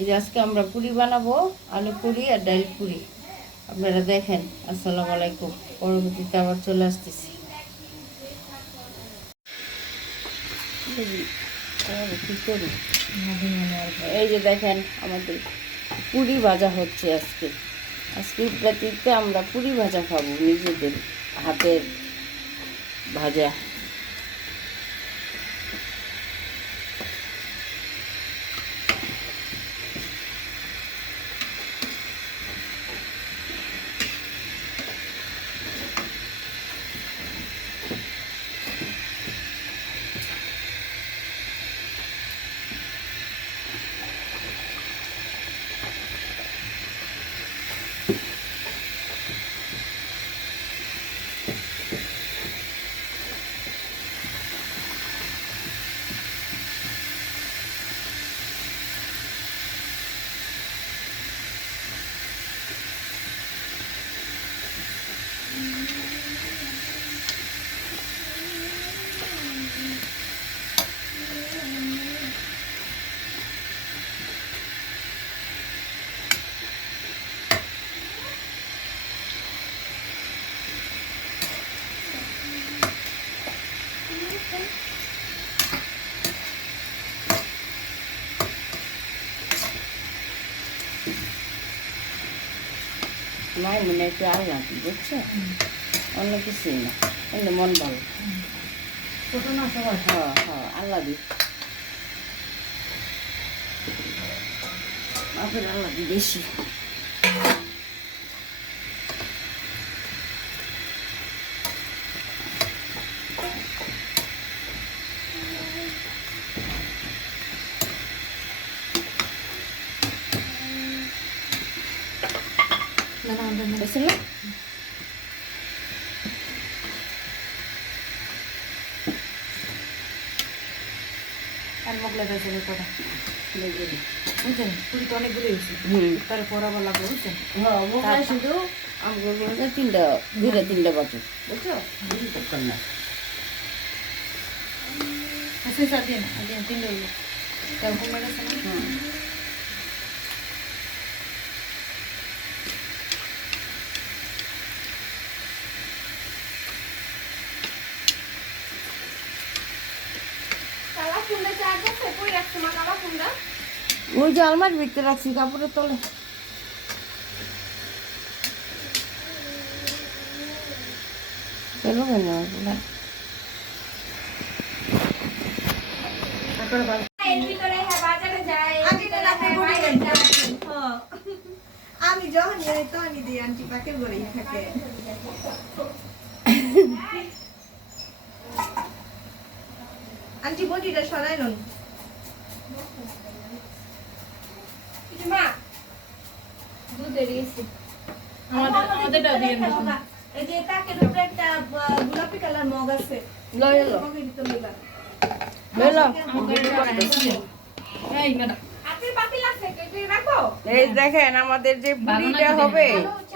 এই যে আজকে আমরা পুরি বানাবো, আলু পুরি আর ডাল পুরি। আপনারা দেখেন, আসসালামু আলাইকুম। পরবর্তীতে আবার চলে আসতেছি। এই যে দেখেন, আমাদের পুরি ভাজা হচ্ছে আজকে। আজকে রাত্রিতে আমরা পুরি ভাজা খাব নিজেদের হাতের ভাজা। নাই মনে একটু আল্লাহ বুঝছ? অন্য কিছুই না এমনি মন ভালো। ছোট না সবাই? হ্যাঁ হ্যাঁ আল্লাহ দি বাপের আল্লাহ দি বেশি। না আর মগলা গেছে কথা বুঝছেন পুরি তো অনেকগুলো হয়েছে তার পরাবার লাগবে বুঝছেন শুধু আমাকে তিনটা দুইটা তিনটা বাকি বুঝছ না তিনটে ওই যে আলমারি ভিতরে রাখছি কাপড়ের তলে। চলো কেন হ্যাঁ হ্যাঁ। হ্যাঁ। আমি যখন যাই তখনই দিই আন্টি পাকের ঘরেই থাকে। আন্টি বটিটা সরাই নন মা। দুধ বেরিয়েছে আমাদের আমাদেরটাও দিয়ে দিন এই যে তাকের উপরে একটা গোলাপি কালার মগ আছে। লই এলো। মগের ভিতরে লইবা। লই এই ম্যাডাম। আপনি পাতিল আছে কেটে রাখো। এই দেখেন আমাদের যে পুরিটা হবে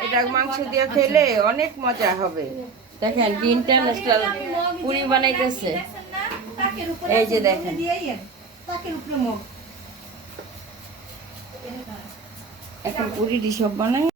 এটা মাংস দিয়ে খেলে অনেক মজা হবে। দেখেন ইন্টারন্যাশনাল পুরি বানাইতেছে। এই যে দেখেন। তাকের উপরে মগ। এখন পুরি সব বানাই।